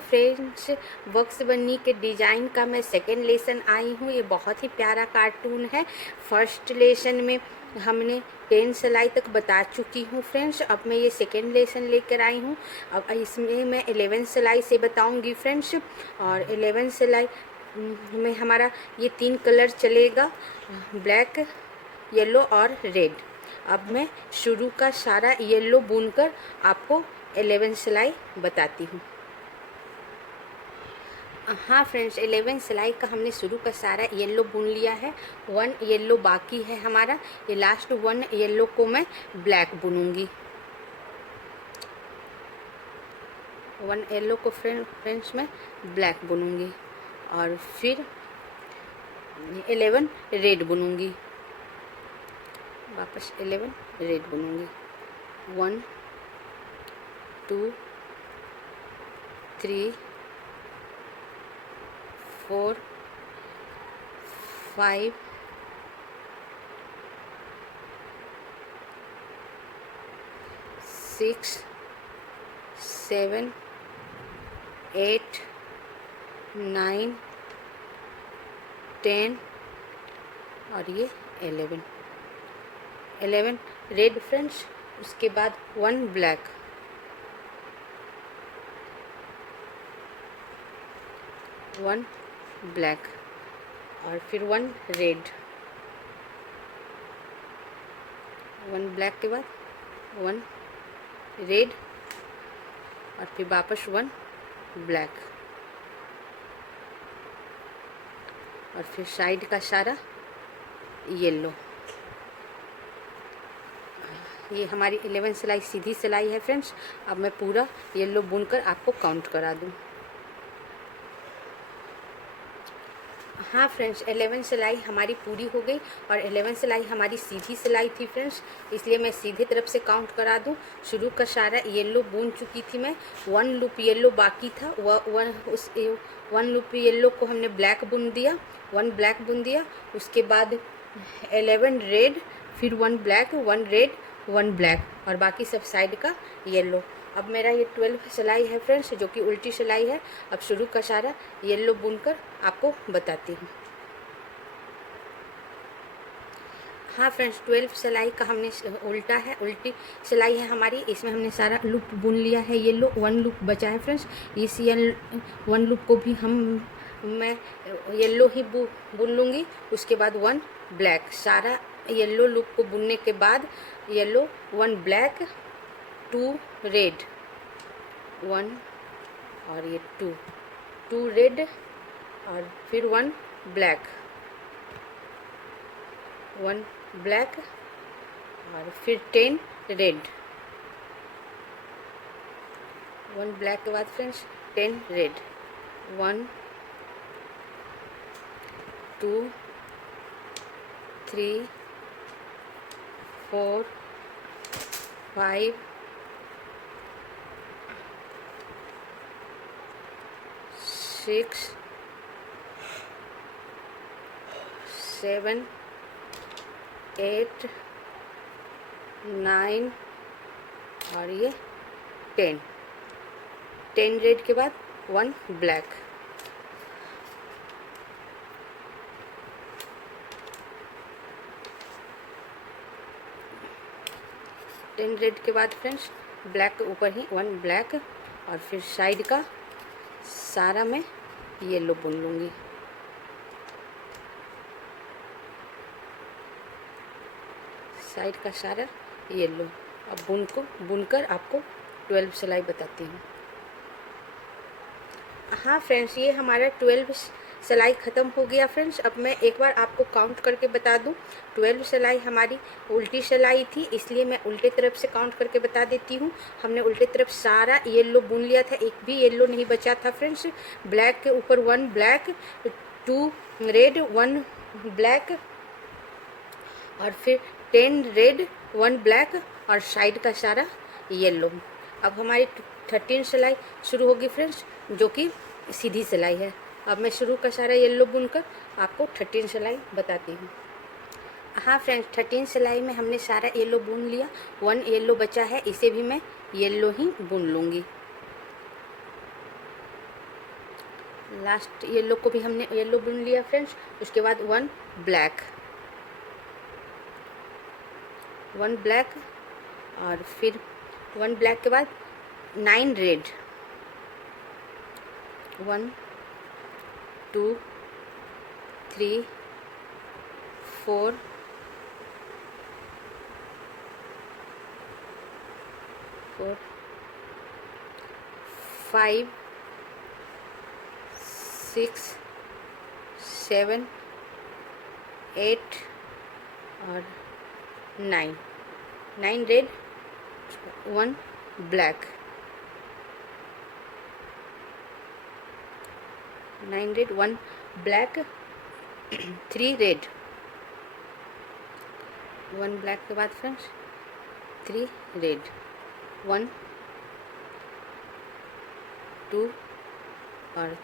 Friends, बक्स बन्नी के design का मैं सेकेंड लेसन आई हूँ। ये बहुत ही प्यारा कार्टून है। फर्स्ट लेसन में हमने 10 सिलाई तक बता चुकी हूँ फ्रेंड्स। अब मैं ये सेकेंड लेसन लेकर आई हूँ। अब इसमें मैं 11 सिलाई से बताऊँगी फ्रेंड्स। और 11 सिलाई में हमारा ये 3 कलर चलेगा, ब्लैक, येलो और रेड। अब मैं शुरू का सारा येलो बुनकर आपको 11 सिलाई बताती हूँ। हाँ फ्रेंड्स, 11 सिलाई का हमने शुरू का सारा येलो बुन लिया है। 1 येलो बाकी है हमारा। ये लास्ट 1 येलो को मैं ब्लैक बुनूंगी। 1 येलो को फ्रेंड्स मैं ब्लैक बुनूंगी और फिर 11 रेड बुनूंगी। वापस 11 रेड बुनूंगी। 1 2 3 4 5 6 7 8 9 10 और ये 11 रेड फ्रेंड्स। उसके बाद 1 ब्लैक, 1 ब्लैक और फिर 1 रेड, 1 ब्लैक के बाद 1 रेड और फिर वापस 1 ब्लैक और फिर साइड का सारा येलो। ये हमारी 11 सिलाई सीधी सिलाई है फ्रेंड्स। अब मैं पूरा येलो बुनकर आपको काउंट करा दूँ। हाँ फ्रेंड्स, 11 सिलाई हमारी पूरी हो गई और 11 सिलाई हमारी सीधी सिलाई थी फ्रेंड्स, इसलिए मैं सीधे तरफ से काउंट करा दूँ। शुरू का सारा येलो बुन चुकी थी मैं। 1 लूप येलो बाकी था, उस 1 लूप येलो को हमने ब्लैक बुन दिया, 1 ब्लैक बुन दिया। उसके बाद 11 रेड, फिर 1 ब्लैक, 1 रेड, 1 ब्लैक और बाकी सब साइड का येलो। अब मेरा ये 12 सिलाई है फ्रेंड्स, जो कि उल्टी सिलाई है। अब शुरू का सारा येलो बुनकर आपको बताती हूँ। हाँ फ्रेंड्स, 12 सिलाई का हमने उल्टा है, उल्टी सिलाई है हमारी। इसमें हमने सारा लूप बुन लिया है येलो। 1 लूप बचा है फ्रेंड्स। इस 1 लूप को भी मैं येलो ही बुन लूँगी। उसके बाद 1 ब्लैक, सारा येलो लूप को बुनने के बाद येलो, 1 ब्लैक, 2 रेड, 1 और ये 2 रेड और फिर 1 ब्लैक, 1 ब्लैक और फिर 10 रेड, 1 ब्लैक के बाद फ्रेंड्स 10 रेड, 1 2 3 4 5 6 7 8 9 और ये 10 रेड के बाद 1 ब्लैक, 10 रेड के बाद फ्रेंड्स ब्लैक के ऊपर ही 1 ब्लैक और फिर साइड का सारा मैं येलो बुन लूँगी। साइड का सारा येलो। अब बुनकर आपको 12 सिलाई बताती हूँ। हाँ फ्रेंड्स, ये हमारा 12 सिलाई ख़त्म हो गया फ्रेंड्स। अब मैं एक बार आपको काउंट करके बता दूँ। 12 सिलाई हमारी उल्टी सिलाई थी, इसलिए मैं उल्टे तरफ से काउंट करके बता देती हूँ। हमने उल्टे तरफ सारा येलो बुन लिया था, एक भी येलो नहीं बचा था फ्रेंड्स। ब्लैक के ऊपर 1 ब्लैक, 2 रेड, 1 ब्लैक और फिर 10 रेड, 1 ब्लैक और साइड का सारा येलो। अब हमारी 13 सिलाई शुरू होगी फ्रेंड्स, जो कि सीधी सिलाई है। अब मैं शुरू का सारा येलो बुनकर आपको 13 सिलाई बताती हूँ। हाँ फ्रेंड्स, 13 सिलाई में हमने सारा येलो बुन लिया। 1 येलो बचा है, इसे भी मैं येलो ही बुन लूँगी। लास्ट येलो को भी हमने येलो बुन लिया फ्रेंड्स। उसके बाद 1 ब्लैक, 1 ब्लैक, और फिर 1 ब्लैक के बाद 9 रेड, 1 2 3 4 5 6 7 8 और 9, 9 red, 1 black, 9 red, 1 black, 3 red, 1 black के बाद फ्रेंड्स 3 रेड, 1 2 और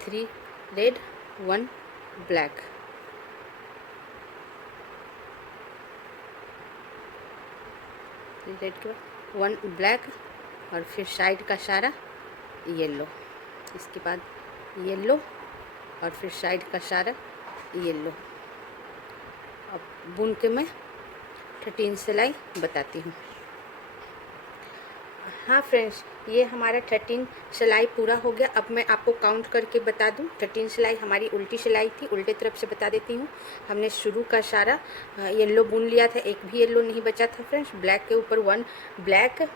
3 रेड, 1 ब्लैक, रेड के बाद 1 ब्लैक, और फिर साइड का सारा येलो, इसके बाद येलो, और फिर साइड का सारा येलो। अब बुन के मैं 13 सिलाई बताती हूँ। हाँ फ्रेंड्स, ये हमारा 13 सिलाई पूरा हो गया। अब मैं आपको काउंट करके बता दूँ। 13 सिलाई हमारी उल्टी सिलाई थी, उल्टे तरफ से बता देती हूँ। हमने शुरू का सारा येलो बुन लिया था, एक भी येलो नहीं बचा था फ्रेंड्स। ब्लैक के ऊपर 1 ब्लैक,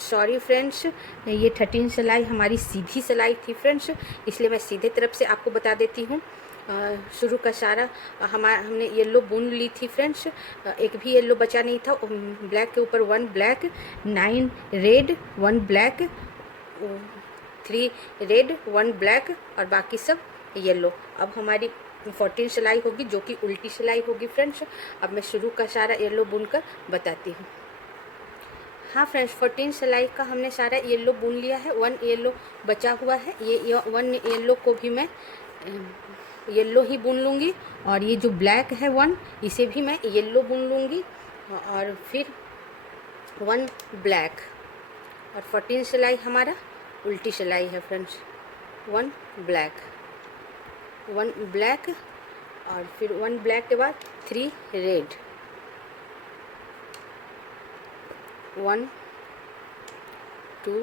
सॉरी फ्रेंड्स, ये 13 सिलाई हमारी सीधी सिलाई थी फ्रेंड्स, इसलिए मैं सीधे तरफ से आपको बता देती हूँ। शुरू का सारा हमने येलो बुन ली थी फ्रेंड्स, एक भी येलो बचा नहीं था। ब्लैक के ऊपर 1 black, 9 red, 1 black, 3 red, 1 black, और बाकी सब येलो। अब हमारी 14 सिलाई होगी, जो कि उल्टी सिलाई होगी फ्रेंड्स। अब मैं शुरू का सारा येलो बुनकर बताती हूँ। हाँ फ्रेंड्स, 14 सिलाई का हमने सारा येलो बुन लिया है, 1 येलो बचा हुआ है। ये 1 येलो को भी मैं येलो ही बुन लूँगी, और ये जो ब्लैक है 1, इसे भी मैं येलो बुन लूँगी, और फिर 1 ब्लैक, और 14 सिलाई हमारा उल्टी सिलाई है फ्रेंड्स। 1 ब्लैक, 1 ब्लैक, और फिर 1 ब्लैक के बाद 3 रेड, 1 2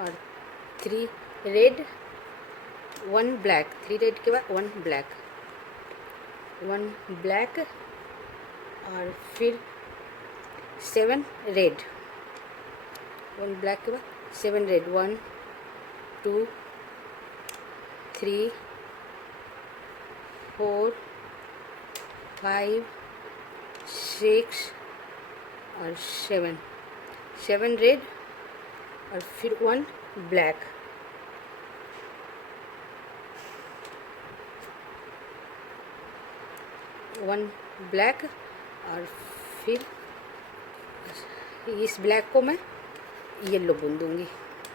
और 3 रेड, 1 ब्लैक, 3 रेड के बाद 1 ब्लैक, 1 ब्लैक, और फिर 7 रेड, 1 ब्लैक के बाद 7 रेड, 1 2 3 4 5 6 और 7 रेड, और फिर 1 ब्लैक, 1 ब्लैक, और फिर इस ब्लैक को मैं येलो बुन दूँगी।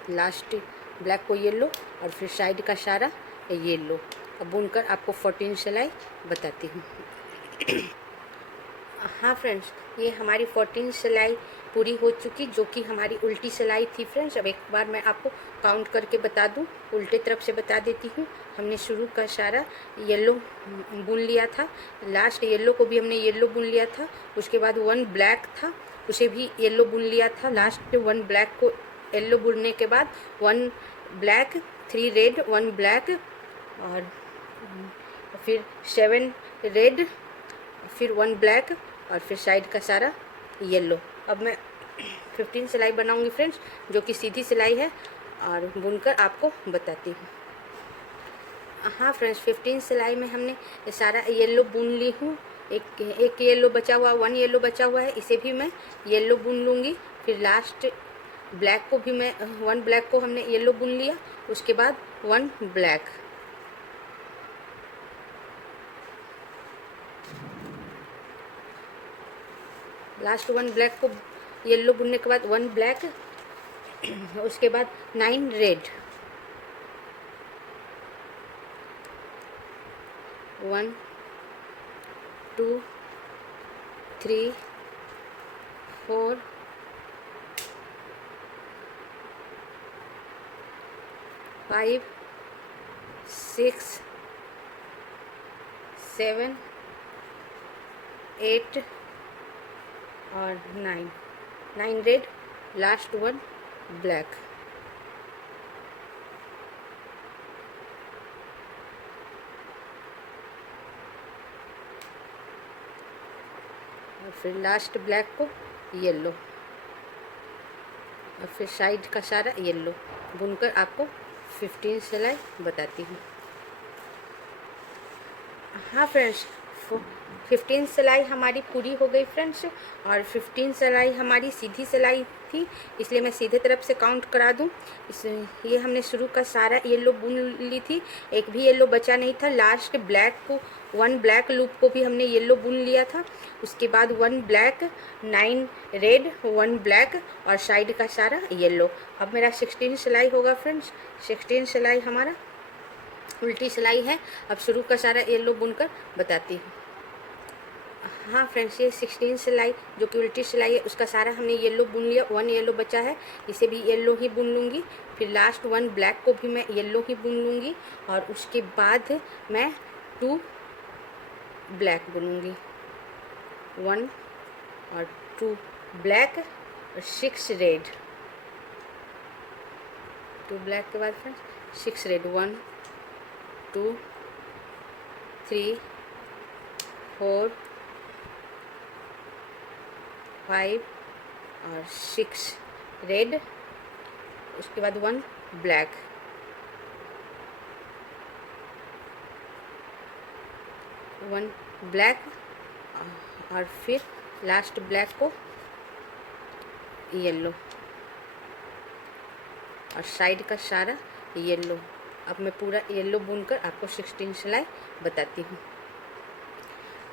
लास्ट ब्लैक को येलो, और फिर साइड का सारा येलो। अब बुनकर आपको 14 सिलाई बताती हूँ। हाँ फ्रेंड्स, ये हमारी 14 सिलाई पूरी हो चुकी, जो कि हमारी उल्टी सिलाई थी फ्रेंड्स। अब एक बार मैं आपको काउंट करके बता दूं, उल्टे तरफ से बता देती हूँ। हमने शुरू का सारा येलो बुन लिया था, लास्ट येलो को भी हमने येलो बुन लिया था। उसके बाद 1 ब्लैक था, उसे भी येलो बुन लिया था। लास्ट 1 ब्लैक को येलो बुनने के बाद 1 ब्लैक, 3 रेड, 1 ब्लैक, और फिर 7 रेड, फिर 1 ब्लैक, और फिर साइड का सारा येलो। अब मैं 15 सिलाई बनाऊंगी फ्रेंड्स, जो कि सीधी सिलाई है, और बुनकर आपको बताती हूँ। हाँ फ्रेंड्स, 15 सिलाई में हमने सारा येलो बुन ली हूँ। एक येलो बचा हुआ, 1 येलो बचा हुआ है, इसे भी मैं येलो बुन लूँगी। फिर लास्ट ब्लैक को भी मैं 1 ब्लैक को हमने येलो बुन लिया। उसके बाद 1 ब्लैक, लास्ट 1 ब्लैक को येलो बुनने के बाद 1 ब्लैक, उसके बाद 9 रेड, 1 2 3 4 5 6 7 8 और 9 रेड, लास्ट वन ब्लैक। और फिर लास्ट ब्लैक को येलो, और फिर साइड का सारा येलो बुनकर आपको 15 सिलाई बताती हूँ। हाँ फ्रेंड्स, 15 सिलाई हमारी पूरी हो गई फ्रेंड्स, और 15 सिलाई हमारी सीधी सिलाई थी, इसलिए मैं सीधे तरफ से काउंट करा दूँ। ये हमने शुरू का सारा येलो बुन ली थी, एक भी येलो बचा नहीं था। लास्ट ब्लैक को, 1 ब्लैक लूप को भी हमने येलो बुन लिया था। उसके बाद 1 ब्लैक, 9 रेड, 1 ब्लैक और साइड का सारा येलो। अब मेरा 16 सिलाई होगा फ्रेंड्स। 16 सिलाई हमारा उल्टी सिलाई है। अब शुरू का सारा येलो बुनकर बताती हूँ। हाँ फ्रेंड्स, ये 16 सिलाई जो कि उल्टी सिलाई है, उसका सारा हमने येलो बुन लिया। 1 येलो बचा है, इसे भी येलो ही बुन लूँगी। फिर लास्ट 1 ब्लैक को भी मैं येलो ही बुन लूँगी, और उसके बाद मैं 2 ब्लैक बुनूँगी। 1 और 2 ब्लैक और 6 रेड। 2 ब्लैक के बाद फ्रेंड्स 6 रेड। 1 2 3 4 5 और 6 रेड। उसके बाद 1 ब्लैक, 1 ब्लैक, और फिर लास्ट ब्लैक को येलो और साइड का सारा येलो। अब मैं पूरा येलो बुनकर आपको 16 सिलाई बताती हूँ।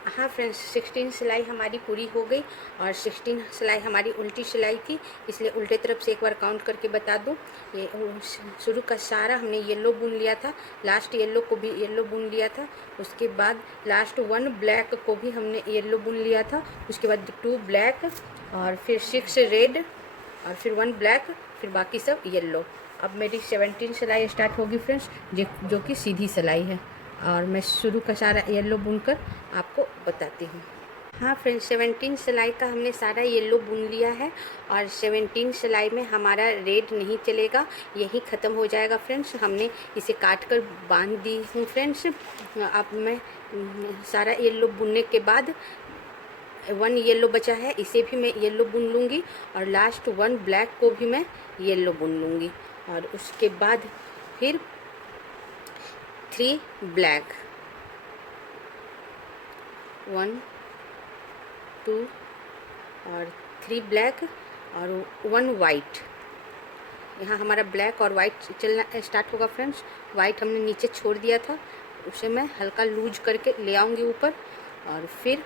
हाँ फ्रेंड्स, 16 सिलाई हमारी पूरी हो गई, और 16 सिलाई हमारी उल्टी सिलाई थी, इसलिए उल्टे तरफ से एक बार काउंट करके बता दूँ। ये शुरू का सारा हमने येलो बुन लिया था, लास्ट येलो को भी येलो बुन लिया था। उसके बाद लास्ट 1 ब्लैक को भी हमने येलो बुन लिया था। उसके बाद 2 ब्लैक और फिर 6 रेड और फिर 1 ब्लैक, फिर बाकी सब येलो। अब मेरी 17 सिलाई स्टार्ट होगी फ्रेंड्स, जो कि सीधी सिलाई है, और मैं शुरू का सारा येलो बुनकर आपको बताती हूँ। हाँ फ्रेंड्स, 17 सिलाई का हमने सारा येलो बुन लिया है, और 17 सिलाई में हमारा रेड नहीं चलेगा, यही ख़त्म हो जाएगा फ्रेंड्स। हमने इसे काट कर बांध दी हूँ फ्रेंड्स। अब मैं सारा येलो बुनने के बाद 1 येलो बचा है, इसे भी मैं येलो बुन लूँगी, और लास्ट 1 ब्लैक को भी मैं येलो बुन लूँगी, और उसके बाद फिर 3 ब्लैक, 1 2 और 3 ब्लैक और 1 वाइट। यहाँ हमारा ब्लैक और वाइट चलना स्टार्ट होगा फ्रेंड्स। वाइट हमने नीचे छोड़ दिया था, उसे मैं हल्का लूज करके ले आऊँगी ऊपर, और फिर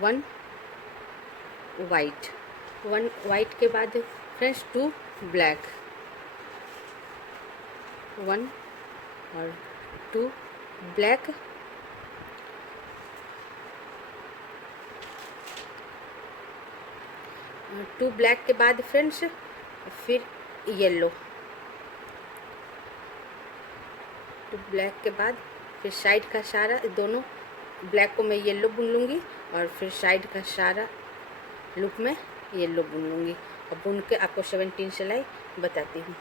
1 वाइट, 1 वाइट के बाद फ्रेंड्स 2 ब्लैक, 1 और 2 ब्लैक, 2 ब्लैक के बाद फ्रेंड्स फिर येलो, 2 ब्लैक के बाद फिर साइड का सारा, दोनों ब्लैक को मैं येलो बुन लूँगी, और फिर साइड का सारा लूप में येलो बुन लूँगी, और बुन के आपको 17 सिलाई बताती हूँ।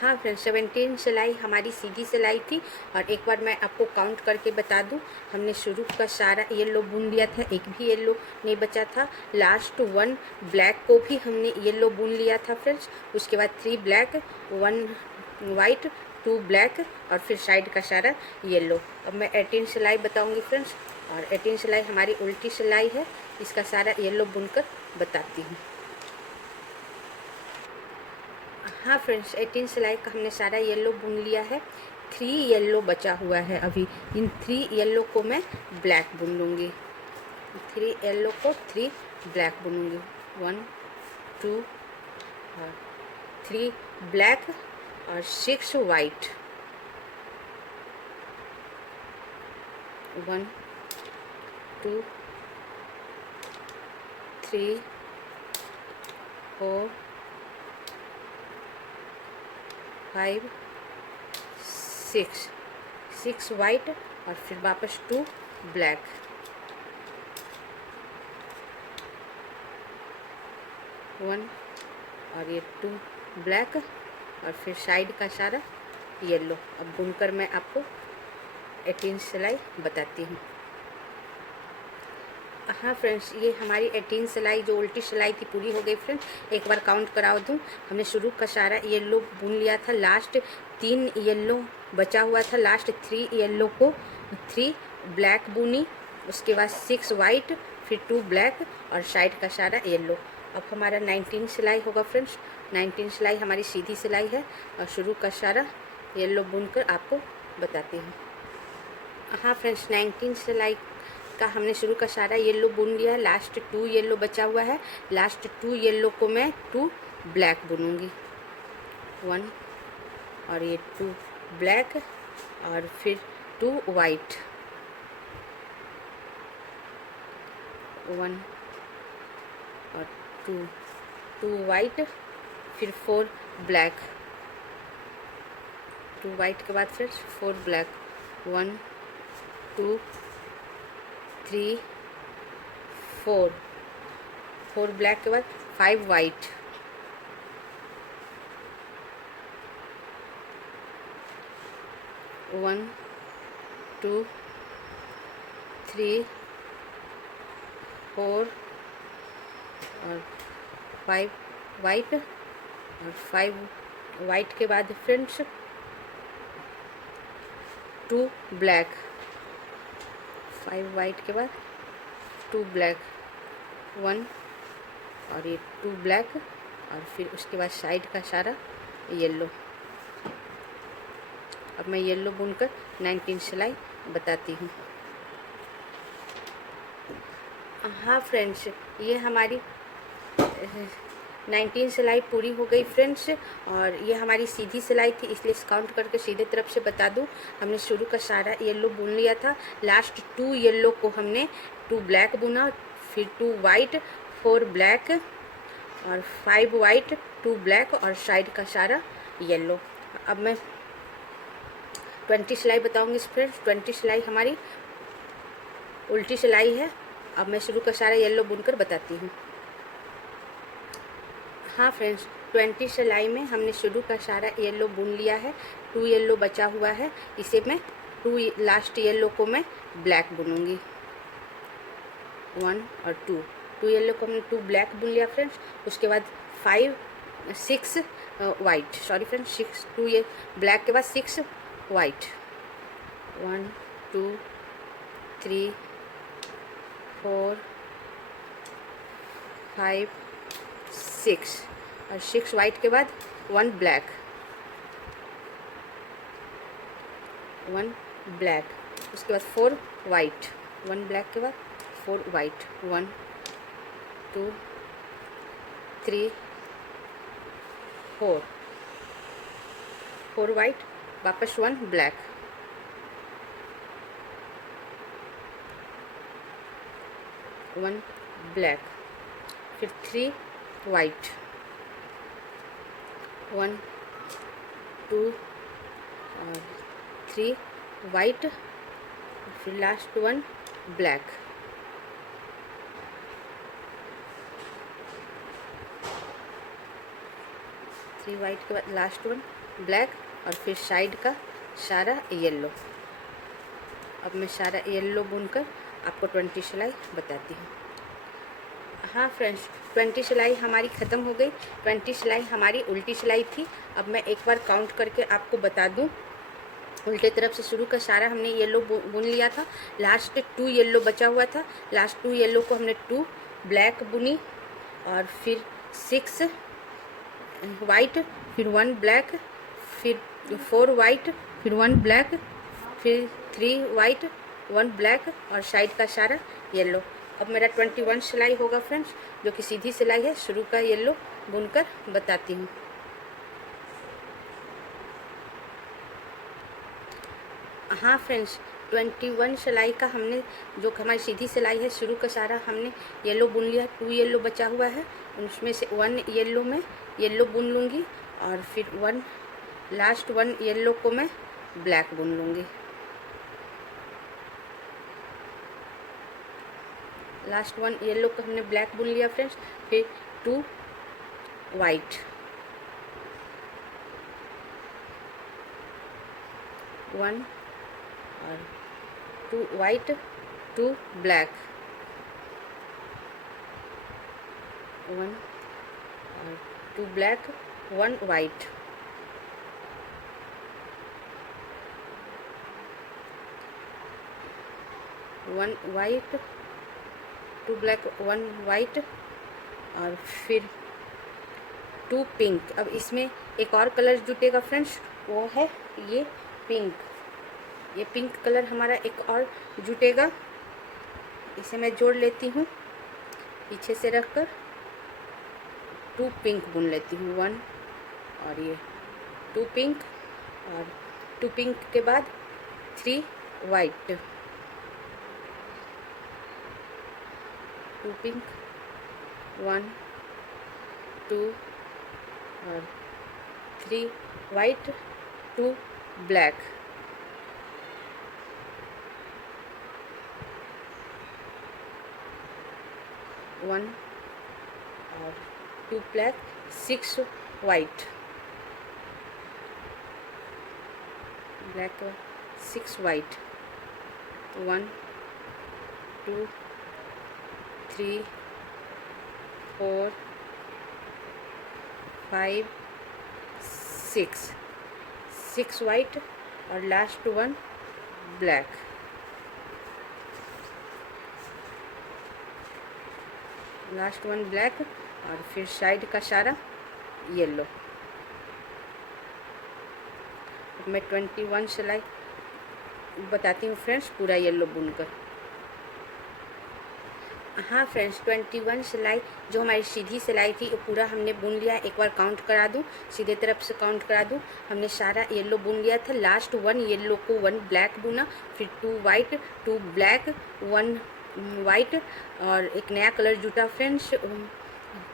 हाँ फ्रेंड्स, 17 सिलाई हमारी सीधी सिलाई थी, और एक बार मैं आपको काउंट करके बता दूँ। हमने शुरू का सारा येलो बुन लिया था, एक भी येलो नहीं बचा था। लास्ट 1 ब्लैक को भी हमने येलो बुन लिया था फ्रेंड्स। उसके बाद 3 ब्लैक, 1 वाइट, 2 ब्लैक, और फिर साइड का सारा येलो। अब मैं 18 सिलाई बताऊँगी फ्रेंड्स, और 18 सिलाई हमारी उल्टी सिलाई है, इसका सारा येलो बुनकर बताती हूँ। हाँ फ्रेंड्स, 18 सिलाई का हमने सारा येलो बुन लिया है। 3 येलो बचा हुआ है अभी, इन 3 येलो को मैं ब्लैक बुन लूँगी। 3 येलो को 3 ब्लैक बुनूँगी। 1 2 और 3 ब्लैक और 6 वाइट, 1 2 3 4 5 6, 6 वाइट और फिर वापस 2 ब्लैक, 1 और ये 2 ब्लैक और फिर साइड का सारा येलो। अब बुनकर मैं आपको 18 सिलाई बताती हूँ। हाँ फ्रेंड्स, ये हमारी 18 सिलाई जो उल्टी सिलाई थी पूरी हो गई फ्रेंड्स। एक बार काउंट करा दूँ, हमने शुरू का सारा येलो बुन लिया था, लास्ट 3 येलो बचा हुआ था, लास्ट 3 येलो को 3 ब्लैक बुनी, उसके बाद 6 वाइट, फिर 2 ब्लैक और साइड का सारा येलो। अब हमारा 19 सिलाई होगा फ्रेंड्स। 19 सिलाई हमारी सीधी सिलाई है और शुरू का सारा येलो बुनकर आपको बताती हूँ। हाँ फ्रेंड्स, 19 सिलाई का हमने शुरू का सारा येलो बुन लिया है, लास्ट 2 येलो बचा हुआ है, लास्ट 2 येलो को मैं 2 ब्लैक बुनूंगी, 1 और ये 2 ब्लैक और फिर 2 वाइट, 1 और 2 वाइट, फिर 4 ब्लैक, 2 वाइट के बाद फिर 4 ब्लैक, 1 2 3 4 ब्लैक के बाद 5 वाइट, 1 2 3 4 और 5 वाइट और 5 वाइट के बाद फ्रेंड्स 2 ब्लैक, 5 वाइट के बाद 2 ब्लैक, 1 और ये 2 ब्लैक और फिर उसके बाद साइड का सारा येलो। अब मैं येलो बुनकर 19 सिलाई बताती हूँ। हाँ फ्रेंड्स, ये हमारी 19 सिलाई पूरी हो गई फ्रेंड्स और ये हमारी सीधी सिलाई थी, इसलिए काउंट करके सीधे तरफ से बता दूँ। हमने शुरू का सारा येलो बुन लिया था, लास्ट 2 येलो को हमने 2 ब्लैक बुना, फिर 2 वाइट, 4 ब्लैक और 5 वाइट, 2 ब्लैक और साइड का सारा येलो। अब मैं 20 सिलाई बताऊँगी फ्रेंड्स। 20 सिलाई हमारी उल्टी सिलाई है। अब मैं शुरू का सारा येलो बुनकर बताती हूँ। हाँ फ्रेंड्स, 20 सिलाई में हमने शुरू का सारा येलो बुन लिया है, 2 येलो बचा हुआ है, इसे मैं 2 लास्ट येलो को मैं ब्लैक बुनूंगी, 1 और 2 येलो को हमने 2 ब्लैक बुन लिया फ्रेंड्स। उसके बाद 6 वाइट, सॉरी फ्रेंड्स, 2 ये ब्लैक के बाद 6 वाइट, 1 2 3 4 5 6 और 6 वाइट के बाद 1 ब्लैक, 1 ब्लैक, उसके बाद 4 वाइट, 1 ब्लैक के बाद 4 वाइट, 1 2 3 4 वाइट, वापस 1 ब्लैक, 1 ब्लैक, फिर 3 वाइट, 1 2 और 3 वाइट, फिर लास्ट 1 ब्लैक, 3 वाइट के बाद लास्ट 1 ब्लैक और फिर साइड का सारा येलो। अब मैं सारा येलो बुनकर आपको 20 सिलाई बताती हूँ। हाँ फ्रेंड्स, 20 सिलाई हमारी ख़त्म हो गई। 20 सिलाई हमारी उल्टी सिलाई थी। अब मैं एक बार काउंट करके आपको बता दूँ। उल्टे तरफ से शुरू का सारा हमने येलो बुन लिया था, लास्ट 2 येलो बचा हुआ था, लास्ट 2 येलो को हमने 2 ब्लैक बुनी और फिर 6 वाइट, फिर 1 ब्लैक, फिर 4 वाइट, फिर 1 ब्लैक, फिर 3 वाइट, 1 ब्लैक और साइड का सारा येलो। अब मेरा 21 सिलाई होगा फ्रेंड्स, जो कि सीधी सिलाई है। शुरू का येलो बुनकर बताती हूँ। हाँ फ्रेंड्स, 21 सिलाई का हमने, जो हमारी सीधी सिलाई है, शुरू का सारा हमने येलो बुन लिया। 2 येलो बचा हुआ है, उसमें से 1 येलो में येलो बुन लूँगी और फिर 1 लास्ट 1 येलो को मैं ब्लैक बुन लूँगी। लास्ट 1 येलो को हमने ब्लैक बुन लिया फ्रेंड्स। फिर 2 वाइट, 1 और 2 वाइट, 2 ब्लैक, 1 और 2 black, 1 white, 1 white, 2 black, 1 white और फिर 2 पिंक। अब इसमें एक और कलर जुटेगा फ्रेंड्स, वो है ये पिंक। ये पिंक कलर हमारा एक और जुटेगा, इसे मैं जोड़ लेती हूँ पीछे से रखकर। 2 पिंक बुन लेती हूँ, 1 और ये 2 पिंक और 2 पिंक के बाद 3 वाइट, 2 पिंक, 1 2 और 3 वाइट, 2 ब्लैक, 1 और 2 black, 6 white, black 6 white, 1 2 3 4 5 6 white और लास्ट 1 ब्लैक। लास्ट 1 ब्लैक और फिर साइड का सारा येलो। मैं 21 सिलाई बताती हूँ फ्रेंड्स, पूरा येलो बुनकर। हाँ फ्रेंड्स, 21 सिलाई जो हमारी सीधी सिलाई थी वो पूरा हमने बुन लिया। एक बार काउंट करा दूँ, सीधे तरफ से काउंट करा दूँ। हमने सारा येलो बुन लिया था। लास्ट 1 येलो को 1 ब्लैक बुना, फिर 2 वाइट, 2 ब्लैक, 1 वाइट और एक नया कलर जुटा friends,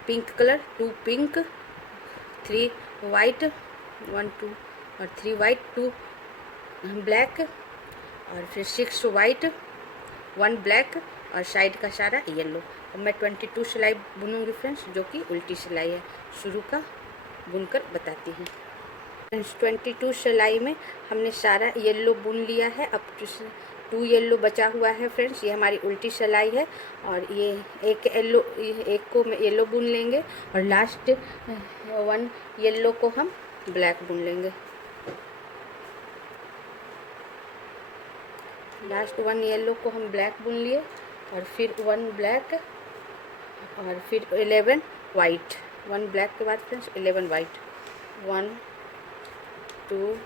pink colour, 2 pink, 3 white, 1 2 और 3 वाइट, 2 ब्लैक और फिर 6 वाइट, 1 ब्लैक और साइड का सारा येलो। अब मैं 22 सिलाई बुनूंगी फ्रेंड्स, जो कि उल्टी सिलाई है। शुरू का बुनकर बताती हूँ फ्रेंड्स। 22 सिलाई में हमने सारा येलो बुन लिया है। अब 2 येलो बचा हुआ है फ्रेंड्स, ये हमारी उल्टी सिलाई है। और ये एक को येलो बुन लेंगे और लास्ट 1 येलो को हम ब्लैक बुन लेंगे। लास्ट 1 येलो को हम ब्लैक बुन लिए और फिर 1 ब्लैक और फिर 11 वाइट। 1 ब्लैक के बाद फ्रेंड्स 11 वाइट, 1 2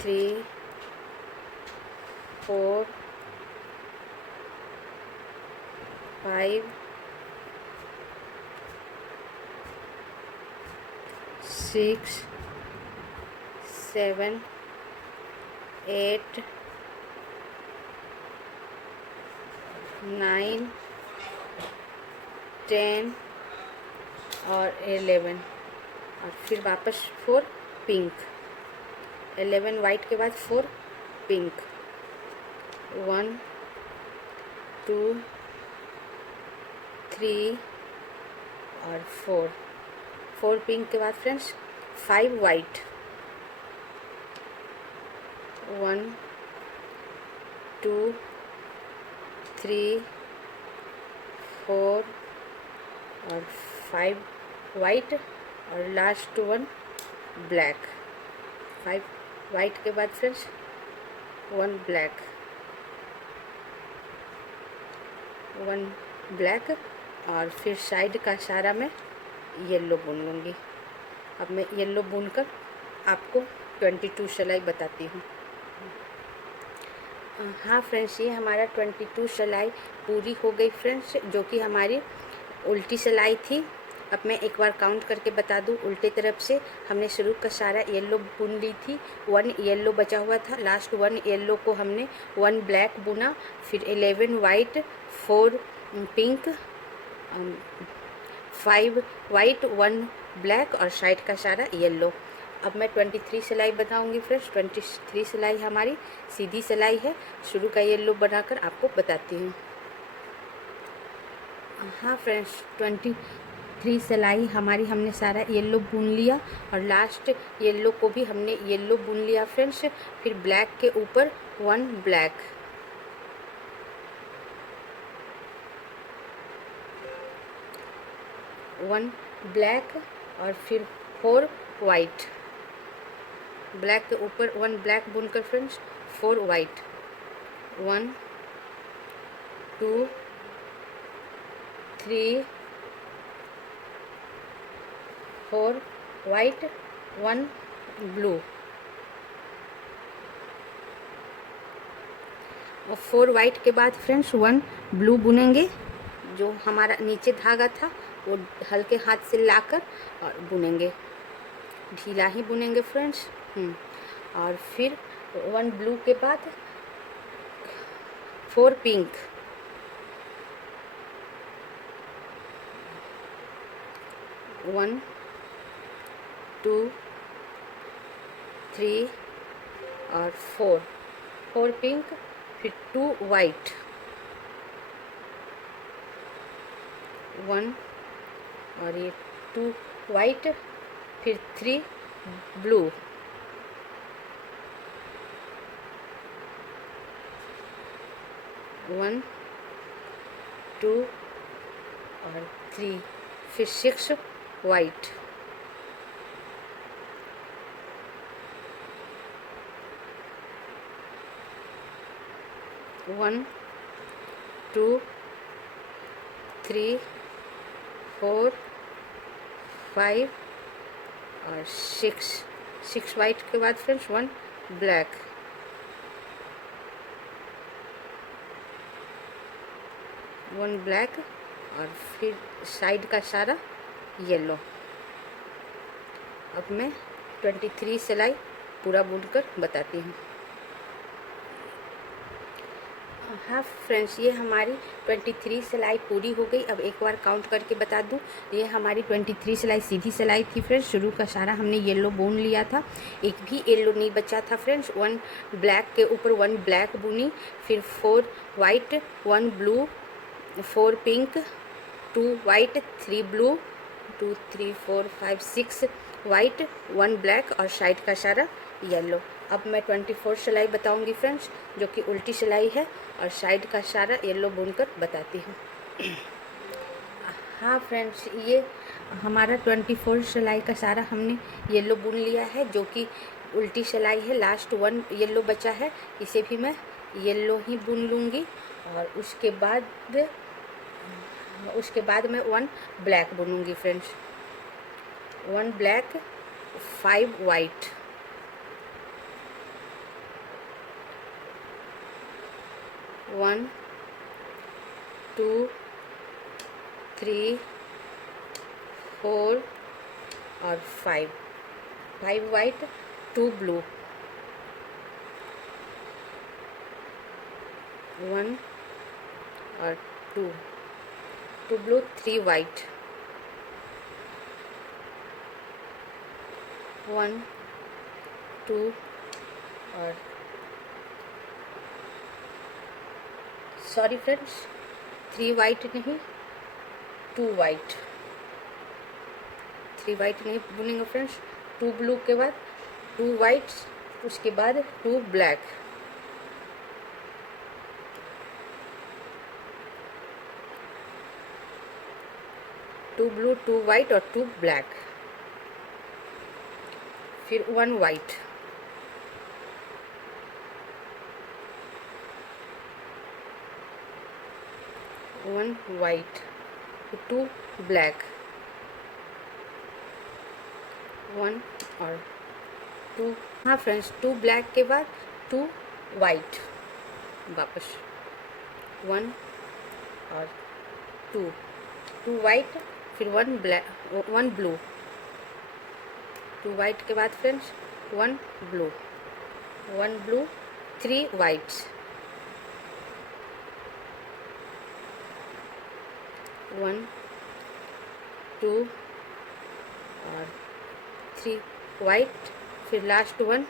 3 4 5 6 7 8 9 10 और 11 और फिर वापस 4 पिंक। 11 वाइट के बाद 4 पिंक, 1 2 3 और 4 पिंक के बाद फ्रेंड्स 5 वाइट, 1 2 3 4 और 5 वाइट और लास्ट 1 ब्लैक। 5 वाइट के बाद फ्रेंड्स 1 ब्लैक, 1 ब्लैक और फिर साइड का सारा मैं येलो बुन लूँगी। अब मैं येलो बुनकर आपको 22 सिलाई बताती हूँ। हाँ फ्रेंड्स, ये हमारा 22 सिलाई पूरी हो गई फ्रेंड्स, जो कि हमारी उल्टी सिलाई थी। अब मैं एक बार काउंट करके बता दूँ। उल्टे तरफ से हमने शुरू का सारा येलो बुन ली थी, 1 येलो बचा हुआ था। लास्ट 1 येलो को हमने 1 ब्लैक बुना, फिर 11 वाइट, 4 पिंक, 5 वाइट 1 ब्लैक और साइड का सारा येलो। अब मैं 23 सिलाई बनाऊंगी फ्रेंड्स। 23 सिलाई हमारी सीधी सिलाई है। शुरू का येलो बनाकर आपको बताती हूँ। हाँ फ्रेंड्स, 23 सिलाई हमारी हमने सारा येलो बुन लिया और लास्ट येलो को भी हमने येलो बुन लिया फ्रेंड्स। फिर ब्लैक के ऊपर 1 ब्लैक, 1 ब्लैक और फिर 4 वाइट। ब्लैक के ऊपर 1 ब्लैक बुनकर फ्रेंड्स 4 वाइट, 1 2 3 4 वाइट 1 ब्लू और 4 वाइट के बाद फ्रेंड्स 1 ब्लू बुनेंगे। जो हमारा नीचे धागा था वो हल्के हाथ से लाकर और बुनेंगे, ढीला ही बुनेंगे फ्रेंड्स। और फिर 1 ब्लू के बाद 4 पिंक, 1 2 3 और 4 पिंक, फिर 2 वाइट, 1 और ये 2 वाइट, फिर 3 ब्लू, 1 2 और 3, फिर 6 वाइट, 1 2 3 4 5 और 6 वाइट के बाद फ्रेंड्स 1 ब्लैक, 1 ब्लैक और फिर साइड का सारा येलो। अब मैं 23 सिलाई पूरा बुनकर बताती हूँ। हाँ फ्रेंड्स, ये हमारी 23 सिलाई पूरी हो गई। अब एक बार काउंट करके बता दूँ, ये हमारी 23 सिलाई सीधी सिलाई थी फ्रेंड्स। शुरू का सारा हमने येलो बुन लिया था, एक भी येलो नहीं बचा था फ्रेंड्स। 1 ब्लैक के ऊपर 1 ब्लैक बुनी, फिर 4 white 1 blue, 4 pink 2 white 3 blue, 2 3 4 5 6 white 1 black और साइड का सारा येलो। अब मैं 24 सिलाई बताऊंगी फ्रेंड्स, जो कि उल्टी सिलाई है और साइड का सारा येलो बुनकर बताती हूँ। हाँ फ्रेंड्स, ये हमारा 24 सिलाई का सारा हमने येलो बुन लिया है, जो कि उल्टी सिलाई है। लास्ट 1 येलो बचा है, इसे भी मैं येलो ही बुन लूँगी और उसके बाद मैं 1 ब्लैक बुनूंगी फ्रेंड्स। 1 ब्लैक 5 वाइट, 1 2 3 4 और 5 वाइट 2 ब्लू, 1 और 2 ब्लू 3 वाइट, 1 2 और सॉरी फ्रेंड्स, 3 वाइट नहीं 2 वाइट, 3 वाइट नहीं बुनेंगे फ्रेंड्स। 2 ब्लू के बाद 2 वाइट, उसके बाद 2 ब्लैक, 2 ब्लू 2 वाइट और 2 ब्लैक, फिर 1 वाइट, 1 वाइट, 2 ब्लैक, 1 और 2। हाँ फ्रेंड्स, 2 ब्लैक के बाद 2 वाइट, वापस 1 और 2 वाइट, फिर 1 ब्लैक 1 ब्लू, 2 वाइट के बाद फ्रेंड्स 1 ब्लू, 1 ब्लू 3 वाइट्स, 1 2 और 3 वाइट, फिर लास्ट वन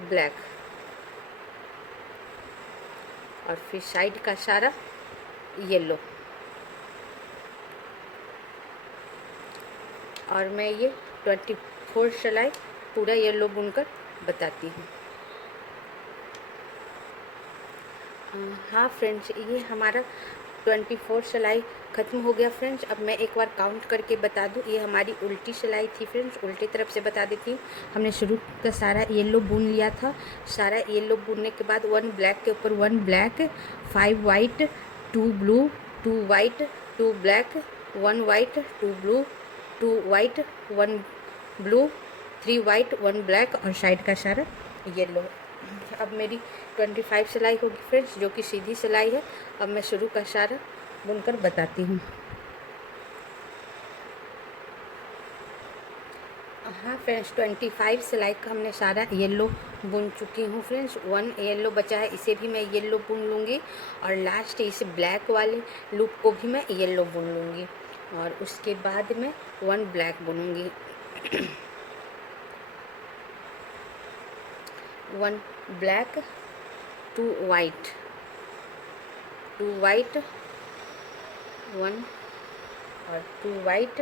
ब्लैक, और फिर साइड का सारा येलो। और मैं ये 24 सिलाई पूरा येलो बुनकर बताती हूँ। हाँ फ्रेंड्स, ये हमारा 24 सिलाई ख़त्म हो गया फ्रेंड्स। अब मैं एक बार काउंट करके बता दूँ, ये हमारी उल्टी सिलाई थी फ्रेंड्स। उल्टी तरफ से बता देती हूँ। हमने शुरू का सारा येलो बुन लिया था। सारा येलो बुनने के बाद 1 ब्लैक के ऊपर 1 black, 5 white, 2 blue, 2 white, 2 black, 1 white, 2 blue, 2 white, 1 blue, 3 white, 1 black, और साइड का सारा येलो। अब मेरी 25 सिलाई होगी फ्रेंड्स, जो कि सीधी सिलाई है। अब मैं शुरू का सारा बुनकर बताती हूँ। हाँ फ्रेंड्स, 25 सिलाई का हमने सारा येलो बुन चुकी हूँ फ्रेंड्स। 1 येलो बचा है, इसे भी मैं येलो बुन लूँगी, और लास्ट इस ब्लैक वाले लूप को भी मैं येलो बुन लूँगी, और उसके बाद मैं 1 ब्लैक बुनूँगी। 1 ब्लैक, 2 वाइट, 2 वाइट, 1 और 2 वाइट,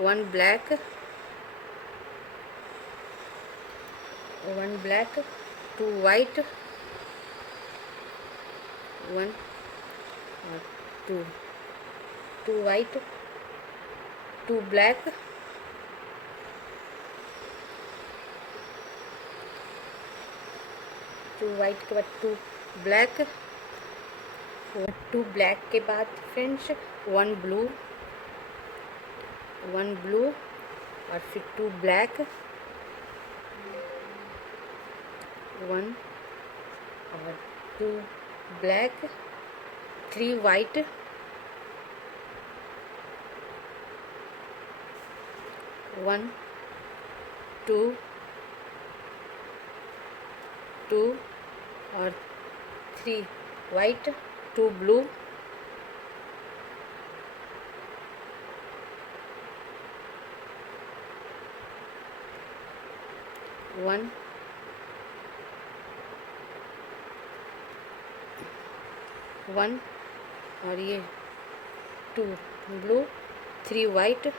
1 ब्लैक, 1 ब्लैक, 2 वाइट, 1 और 2 वाइट, 2 ब्लैक, 2 वाइट के बाद 2 ब्लैक, 2 ब्लैक के बाद फ्रेंड्स 1 ब्लू, 1 ब्लू, और फिर 2 ब्लैक, 1 और 2 ब्लैक, 3 वाइट, 1 2 2 और 3 वाइट, 2 ब्लू, 1 1 और ये 2 ब्लू, 3 वाइट,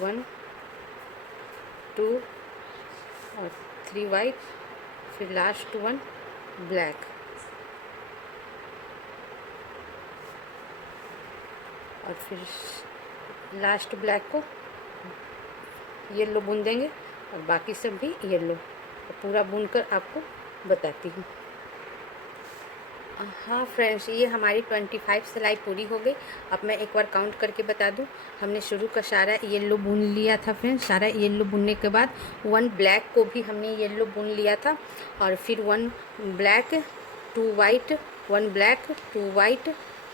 1 2 और 3 वाइट, फिर लास्ट 1 ब्लैक, और फिर लास्ट ब्लैक को येलो बुन देंगे, और बाकी सब भी येलो। तो पूरा बुनकर आपको बताती हूँ। हाँ फ्रेंड्स, ये हमारी 25 सिलाई पूरी हो गई। अब मैं एक बार काउंट करके बता दूँ। हमने शुरू का सारा येलो बुन लिया था फ्रेंड्स। सारा येलो बुनने के बाद 1 ब्लैक को भी हमने येलो बुन लिया था, और फिर 1 black, 2 white, 1 black, 2 white,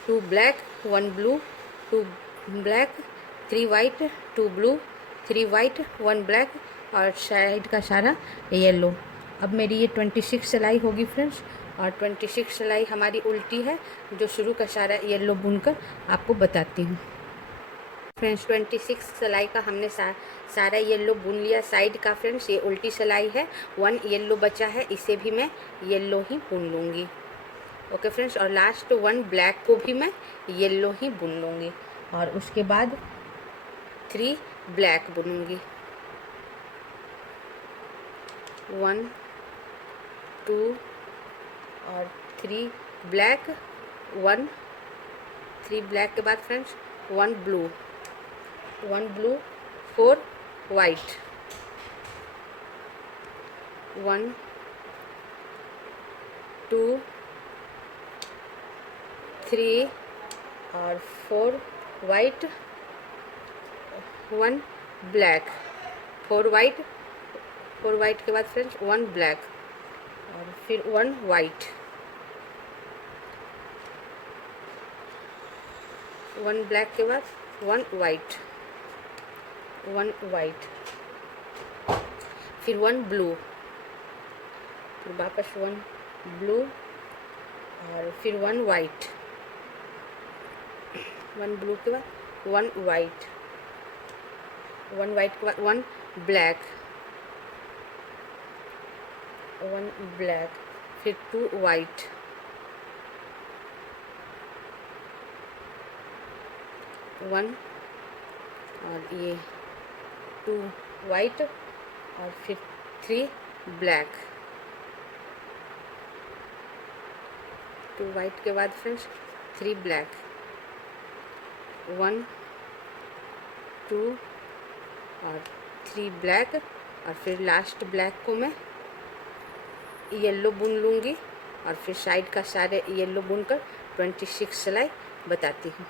2 black, 1 blue, 2 black, 3 white, 2 blue, 3 white, 1 black, और साइड का सारा येलो। अब मेरी ये 26 सिलाई होगी फ्रेंड्स, और 26 सिलाई हमारी उल्टी है, जो शुरू का सारा येलो बुनकर आपको बताती हूँ। फ्रेंड्स, 26 सिलाई का हमने सारा येलो बुन लिया साइड का फ्रेंड्स। ये उल्टी सिलाई है। 1 येलो बचा है, इसे भी मैं येलो ही बुन लूँगी। ओके फ्रेंड्स, और लास्ट 1 ब्लैक को भी मैं येलो ही बुन लूँगी, और उसके बाद 3 ब्लैक बुनूँगी। 1 2 और 3 ब्लैक, 1 3 ब्लैक के बाद फ्रेंड्स 1 ब्लू, 1 ब्लू, 4 वाइट, 1 2 3 और 4 वाइट, 1 ब्लैक, 4 वाइट, 4 वाइट के बाद फ्रेंड्स 1 ब्लैक, और फिर 1 वाइट, 1 ब्लैक के बाद 1 वाइट, 1 वाइट, फिर 1 ब्लू, फिर वापस 1 ब्लू, और फिर 1 वाइट, 1 ब्लू के बाद 1 वाइट, 1 वाइट के बाद 1 ब्लैक, 1 ब्लैक, फिर 2 वाइट, 1 और ये 2 वाइट और फिर 3 ब्लैक, 2 वाइट के बाद फ्रेंड्स 3 ब्लैक, 1 2 और 3 ब्लैक और फिर लास्ट ब्लैक को मैं येलो बुन लूँगी और फिर साइड का सारे येलो बुनकर 26 सिलाई बताती हूँ।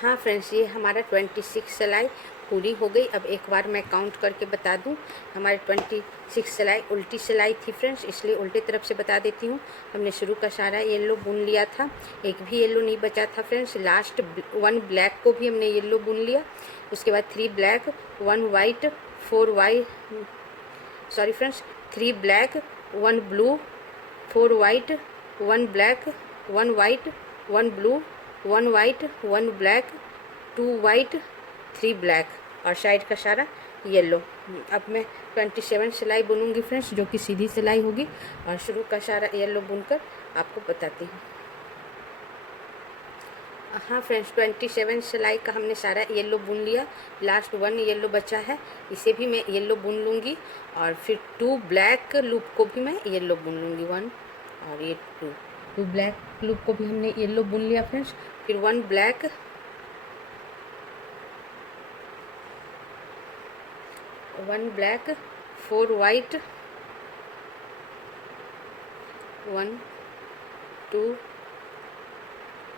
हाँ फ्रेंड्स, ये हमारा 26 सिलाई पूरी हो गई। अब एक बार मैं काउंट करके बता दूँ। हमारे 26 सिलाई उल्टी सिलाई थी फ्रेंड्स, इसलिए उल्टे तरफ से बता देती हूँ। हमने शुरू का सारा येलो बुन लिया था, एक भी येलो नहीं बचा था फ्रेंड्स। लास्ट 1 ब्लैक को भी हमने येलो बुन लिया। उसके बाद 3 black, 1 white, 4 white, sorry friends, 3 black, 1 blue, 4 white, 1 black, 1 white, 1 blue, 1 white, 1 black, 2 white, 3 black और साइड का सारा येलो। अब मैं 27 सिलाई बुनूंगी फ्रेंड्स, जो कि सीधी सिलाई होगी, और शुरू का सारा येलो बुनकर आपको बताती हूँ। हाँ फ्रेंड्स, 27 सिलाई का हमने सारा येलो बुन लिया। लास्ट 1 येलो बचा है, इसे भी मैं येलो बुन लूँगी और फिर 2 ब्लैक लूप को भी मैं येलो बुन लूँगी, 1 और ये 2 ब्लैक लूप को भी हमने येलो बुन लिया फ्रेंड्स। फिर 1 black, 1 black, 4 white, 1 2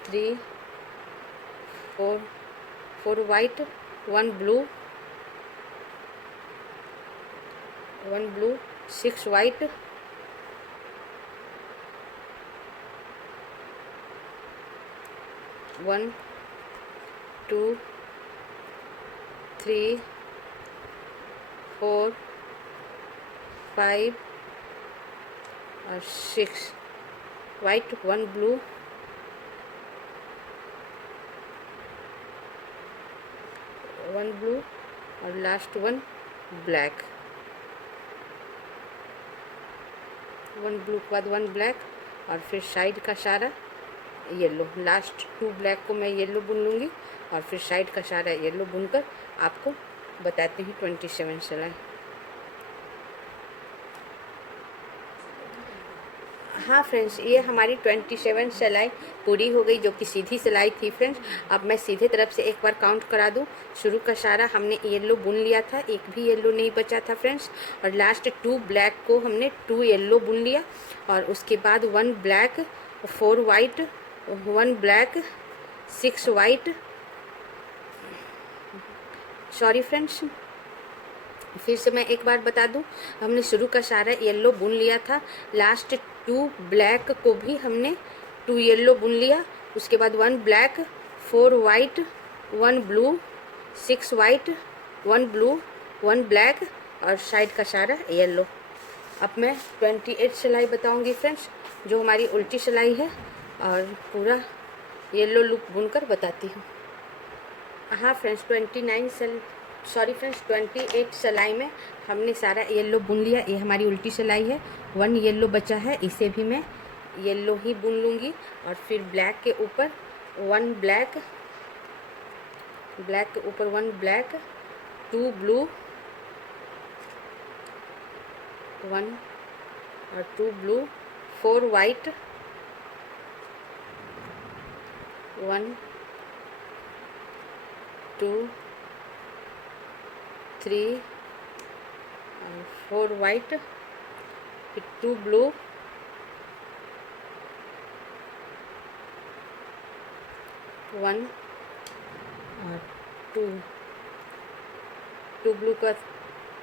3 4 white, 1 blue, 1 blue, 6 white, 1 2 3 4 5 और 6 वाइट, 1 ब्लू, 1 ब्लू और लास्ट 1 ब्लैक, 1 ब्लू के बाद 1 ब्लैक और फिर साइड का सारा येलो। लास्ट 2 ब्लैक को मैं येलो बुन लूँगी और फिर साइड का सारा येलो बुनकर आपको बताती हूँ 27 सिलाई। हाँ फ्रेंड्स, ये हमारी 27 सिलाई पूरी हो गई, जो कि सीधी सिलाई थी फ्रेंड्स। अब मैं सीधे तरफ से एक बार काउंट करा दूँ। शुरू का सारा हमने येलो बुन लिया था, एक भी येलो नहीं बचा था फ्रेंड्स, और लास्ट 2 ब्लैक को हमने 2 येलो बुन लिया और उसके बाद 1 black, 4 white, 1 black, 6 white, sorry friends, फिर से मैं एक बार बता दूं। हमने शुरू का सारा येलो बुन लिया था, लास्ट 2 ब्लैक को भी हमने 2 येलो बुन लिया। उसके बाद 1 black, 4 white, 1 blue, 6 white, 1 blue, 1 black और साइड का सारा येलो। अब मैं 28 सिलाई बताऊंगी फ्रेंड्स, जो हमारी उल्टी सिलाई है, और पूरा येलो लूप बुनकर बताती हूँ। हाँ फ्रेंड्स, 28 सिलाई में हमने सारा येलो बुन लिया। ये हमारी उल्टी सिलाई है, 1 येलो बचा है, इसे भी मैं येलो ही बुन लूँगी और फिर ब्लैक के ऊपर 1 ब्लैक, ब्लैक के ऊपर 1 ब्लैक, 2 ब्लू, 1 और 2 ब्लू, 4 वाइट, 1 2 3 और 4 वाइट, फिर 2 ब्लू, 1 और 2 ब्लू का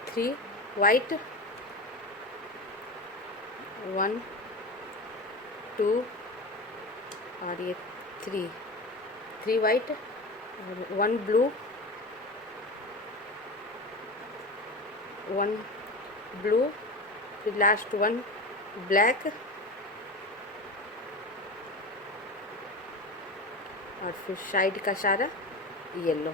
3 वाइट, 1 2 और ये 3 वाइट और 1 ब्लू, 1 ब्लू, फिर लास्ट 1 ब्लैक, और फिर साइड का सारा येलो,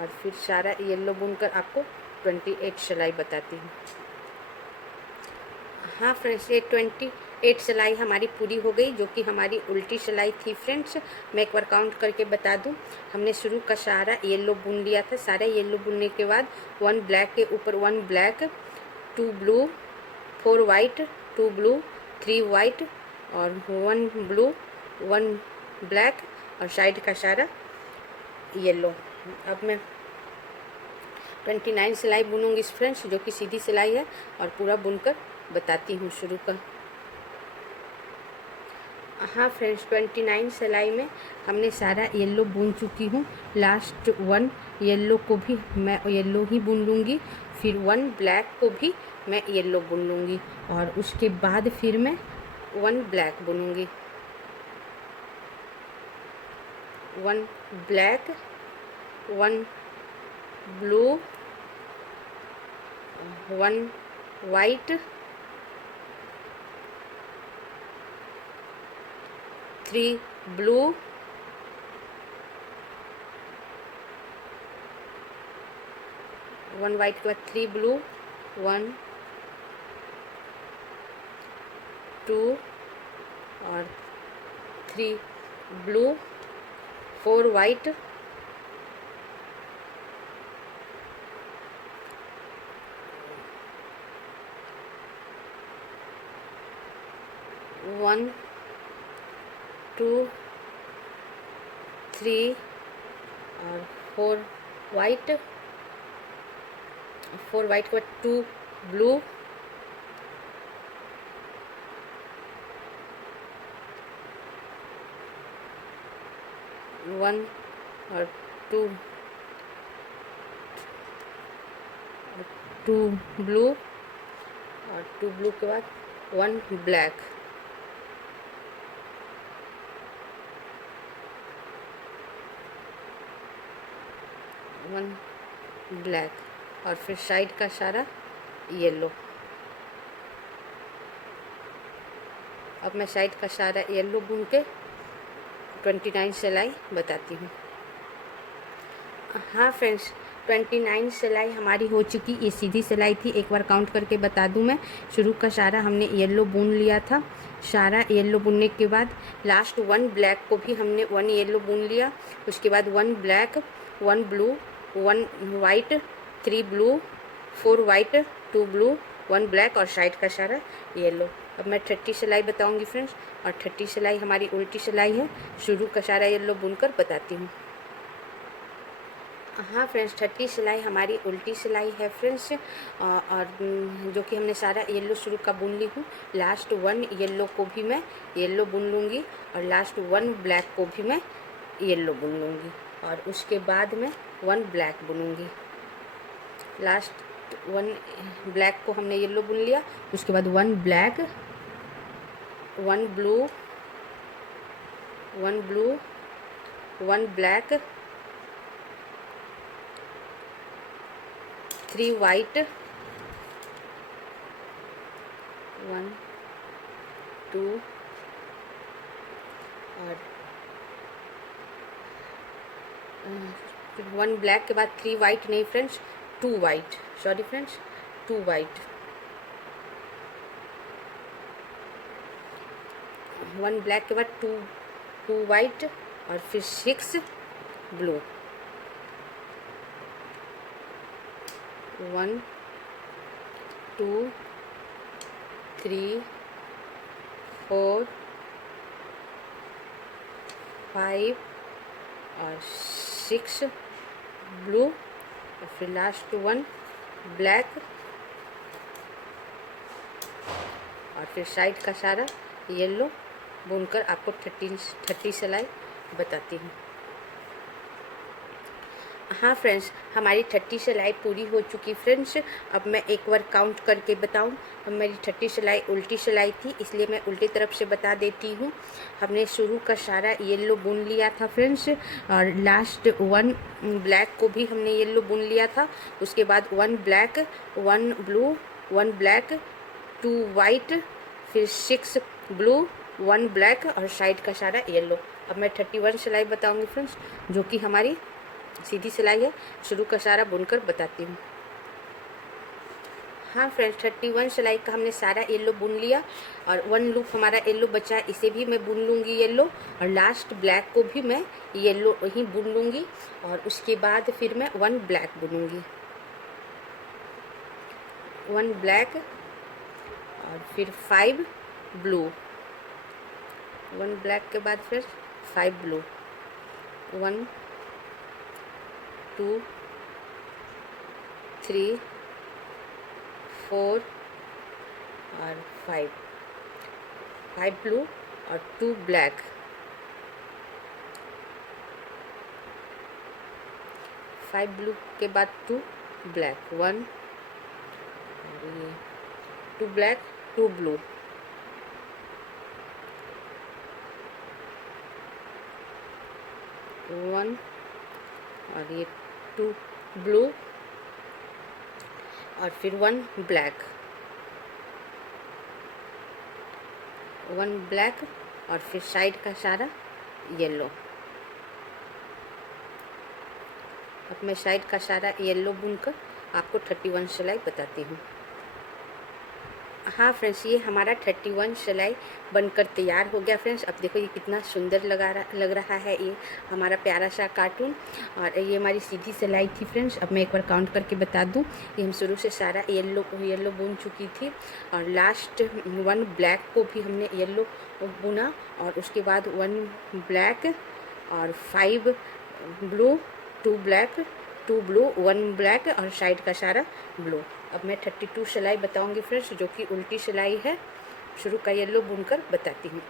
और फिर सारा येलो बुनकर आपको 28 सिलाई बताती हूँ। हाँ फ्रेंड्स, ये 28 सिलाई हमारी पूरी हो गई, जो कि हमारी उल्टी सिलाई थी फ्रेंड्स। मैं एक बार काउंट करके बता दूँ। हमने शुरू का सारा येलो बुन लिया था। सारा येलो बुनने के बाद 1 ब्लैक के ऊपर 1 black, 2 blue, 4 white, 2 blue, 3 white और 1 ब्लू, 1 ब्लैक और साइड का सारा येलो। अब मैं 29 सिलाई बुनूंगी फ्रेंड्स, जो कि सीधी सिलाई है, और पूरा बुनकर बताती हूँ शुरू का। हाँ फ्रेंड्स, 29 सिलाई में हमने सारा येलो बुन चुकी हूँ। लास्ट 1 येलो को भी मैं येलो ही बुन लूँगी, फिर 1 ब्लैक को भी मैं येलो बुन लूँगी, और उसके बाद फिर मैं 1 ब्लैक बुनूँगी। 1 black, 1 blue, 1 white, 3 blue, 1 white के बाद 3 ब्लू, 1 2 और 3 ब्लू, 4 वाइट, 1 2 3 और 4 वाइट, 4 वाइट के बाद 2 ब्लू, 1 और 2 ब्लू, और 2 ब्लू के बाद 1 ब्लैक। ब्लैक और फिर साइड का सारा येलो। अब मैं साइड का सारा येलो बुन के 29 सिलाई बताती हूँ। हाँ फ्रेंड्स, 29 सिलाई हमारी हो चुकी। ये सीधी सिलाई थी, एक बार काउंट करके बता दूँ मैं। शुरू का सारा हमने येलो बुन लिया था। सारा येलो बुनने के बाद लास्ट 1 ब्लैक को भी हमने 1 येलो बुन लिया। उसके बाद 1 black, 1 blue, 1 white, 3 blue, 4 white, 2 blue, 1 black और साइड का सारा येलो। अब मैं 30 सिलाई बताऊंगी फ्रेंड्स, और 30 सिलाई हमारी उल्टी सिलाई है। शुरू का सारा येलो बुनकर बताती हूँ। हाँ फ्रेंड्स, 30 सिलाई हमारी उल्टी सिलाई है फ्रेंड्स, और जो कि हमने सारा येलो शुरू का बुन ली हूँ। लास्ट 1 येलो को भी मैं येलो बुन लूँगी, और लास्ट 1 ब्लैक को भी मैं येलो बुन लूँगी, और उसके बाद मैं 1 ब्लैक बुनूँगी। लास्ट 1 ब्लैक को हमने येलो बुन लिया। उसके बाद 1 black, 1 blue, 1 blue, 1 black, 3 white, 1 2 और 1 ब्लैक के बाद 3 वाइट नहीं friends, 2 white, sorry friends, 2 white, 1 black के बाद 2 वाइट और फिर 6 ब्लू, 1 2 3 4 5 और 6 ब्लू, और फिर लास्ट 1 ब्लैक, और फिर साइड का सारा येलो बुनकर आपको 30 सिलाई बताती हूँ। हाँ फ्रेंड्स, हमारी 30 सिलाई पूरी हो चुकी फ्रेंड्स। अब मैं एक बार काउंट करके बताऊँ। मेरी 30 सिलाई उल्टी सिलाई थी, इसलिए मैं उल्टी तरफ से बता देती हूँ। हमने शुरू का सारा येलो बुन लिया था फ्रेंड्स, और लास्ट 1 ब्लैक को भी हमने येलो बुन लिया था। उसके बाद 1 ब्लैक, 1 ब्लू, 1 ब्लैक, 2 वाइट, फिर 6 ब्लू, 1 ब्लैक और साइड का सारा येलो। अब मैं 31 सिलाई बताऊंगी फ्रेंड्स, जो कि हमारी सीधी सिलाई है। शुरू का सारा बुनकर बताती हूँ। हाँ फ्रेंड्स, 31 सिलाई का हमने सारा येलो बुन लिया और 1 लूप हमारा येलो बचा है, इसे भी मैं बुन लूँगी येलो, और लास्ट ब्लैक को भी मैं येलो ही बुन लूँगी, और उसके बाद फिर मैं 1 ब्लैक बुनूँगी, 1 ब्लैक और फिर 5 ब्लू, 1 ब्लैक के बाद फिर 5 ब्लू, 1 2 3 4 और 5 ब्लू और 2 ब्लैक, 5 ब्लू के बाद 2 ब्लैक, 1 और ये 2 ब्लैक 2 ब्लू, 1 और ये 2 ब्लू और फिर 1 ब्लैक, 1 ब्लैक और फिर साइड का सारा येलो। अब मैं साइड का सारा येलो बुनकर आपको 31 सिलाई बताती हूँ। हाँ फ्रेंड्स, ये हमारा 31 सिलाई बनकर तैयार हो गया फ्रेंड्स। अब देखो ये कितना सुंदर लग रहा है ये हमारा प्यारा सा कार्टून। और ये हमारी सीधी सिलाई थी फ्रेंड्स। अब मैं एक बार काउंट करके बता दूँ, ये हम शुरू से सारा येलो बुन चुकी थी, और लास्ट 1 ब्लैक को भी हमने येलो बुना, और उसके बाद 1 ब्लैक और 5 ब्लू, 2 ब्लैक 2 ब्लू, 1 ब्लैक और साइड का सारा ब्लू। अब मैं 32 सिलाई बताऊंगी फ्रेंड्स, जो कि उल्टी सिलाई है। शुरू का येलो बुनकर बताती हूँ।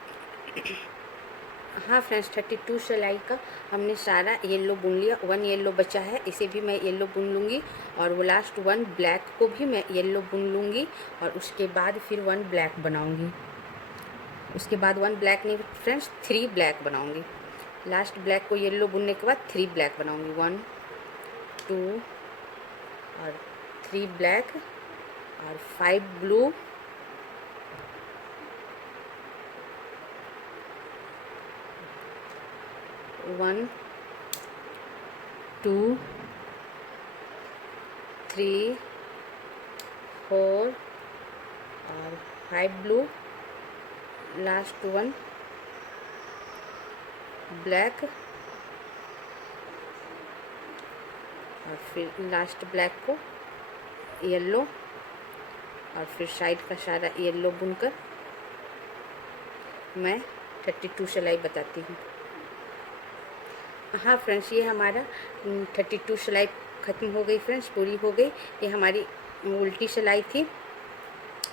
हाँ फ्रेंड्स, 32 सिलाई का हमने सारा येलो बुन लिया, 1 येलो बचा है, इसे भी मैं येलो बुन लूँगी, और वो लास्ट 1 ब्लैक को भी मैं येलो बुन लूँगी, और उसके बाद फिर 1 ब्लैक बनाऊँगी। उसके बाद 1 ब्लैक नहीं फ्रेंड्स, 3 ब्लैक बनाऊँगी। लास्ट ब्लैक को येलो बुनने के बाद 3 ब्लैक बनाऊँगी, 1 2 और 3 ब्लैक और 5 ब्लू, 1 2 3 4 और 5 ब्लू, लास्ट 1 ब्लैक और फिर लास्ट ब्लैक को येलो, और फिर साइड का सारा येलो बुनकर मैं 32 सिलाई बताती हूँ। हाँ फ्रेंड्स, ये हमारा 32 सिलाई ख़त्म हो गई फ्रेंड्स, पूरी हो गई। ये हमारी उल्टी सिलाई थी,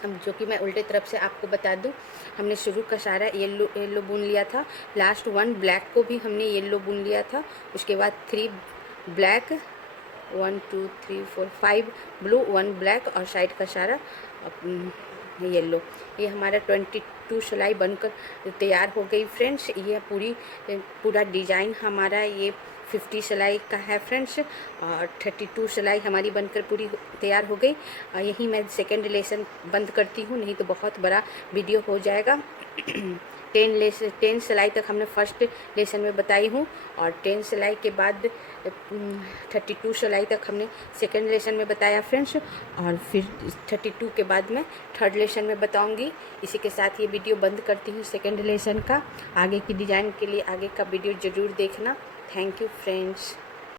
जो कि मैं उल्टे तरफ से आपको बता दूं। हमने शुरू का सारा येलो बुन लिया था, लास्ट 1 ब्लैक को भी हमने येलो बुन लिया था, उसके बाद 3 ब्लैक, 1 2 3 4 5 ब्लू, 1 ब्लैक और साइड का सारा येलो। ये हमारा 22 सिलाई बनकर तैयार हो गई फ्रेंड्स। ये पूरा डिज़ाइन हमारा ये 50 सिलाई का है फ्रेंड्स, और 32 सिलाई हमारी बनकर पूरी तैयार हो गई। यही मैं सेकेंड लेसन बंद करती हूँ, नहीं तो बहुत बड़ा वीडियो हो जाएगा। 10 सिलाई तक हमने फर्स्ट लेसन में बताई हूँ, और 10 सिलाई के बाद 32 सिलाई तक हमने सेकेंड लेसन में बताया फ्रेंड्स, और फिर 32 के बाद मैं थर्ड लेसन में बताऊँगी। इसी के साथ ये वीडियो बंद करती हूँ सेकेंड लेसन का। आगे की डिज़ाइन के लिए आगे का वीडियो ज़रूर देखना। Thank you friends.